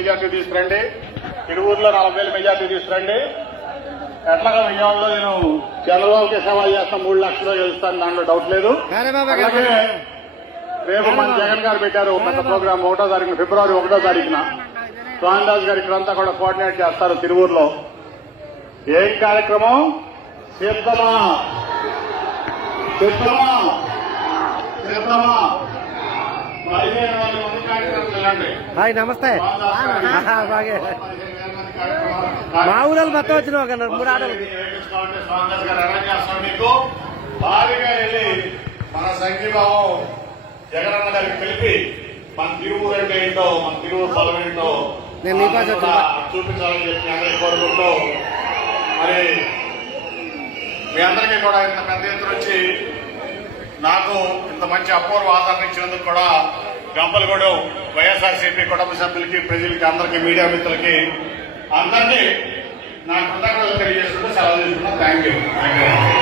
Majority తీసుకురండి. ఇరువురులో నలభై వేలు మెజార్టీ తీసుకురండి. ఎట్లాగా విజయవాడలో నేను చంద్రబాబుకి సేవ చేస్తాను మూడు లక్షలు గెలుస్తాను దాంట్లో డౌట్ లేదు. అలాగే రేపు మన జగన్ గారు పెట్టారు ఒక పెద్ద ప్రోగ్రామ్ ఒకటో తారీఖున ఫిబ్రవరి ఒకటో తారీఖున. స్వామిదాస్ గారు ఇక్కడంతా కూడా కోఆర్డినేట్ చేస్తారు తిరువూరులో. ఏం కార్యక్రమం? సిద్ధమా సిద్ధమా సిద్ధమా పదిహేను వందల హాయ్ నమస్తే. బాగే. మా ఊళ్ళో మొత్తం వచ్చిన ఒక మూడు ఆటలు మీకు భారీగా వెళ్ళి మన సంఘీభావం జగనన్న గారికి తెలిపి మన తిరువురు అంటే ఏంటో మన తిరువురు బలం ఏంటో నేను. చూపించాలని చెప్పి అందరికీ కోరుకుంటూ మరి మీ అందరికీ కూడా ఇంత పెద్ద ఎత్తున వచ్చి నాకు ఇంత మంచి అపూర్వ ఆదరణ ఇచ్చినందుకు కూడా గంపలగూడెం వైఎస్ఆర్సీపీ కుటుంబ సభ్యులకి ప్రజలకి అందరికీ మీడియా మిత్రులకి అందరినీ నా కృతజ్ఞతలు తెలియజేసుకుంటూ సెలవు తీసుకున్నాను థ్యాంక్ యూ థ్యాంక్ యూ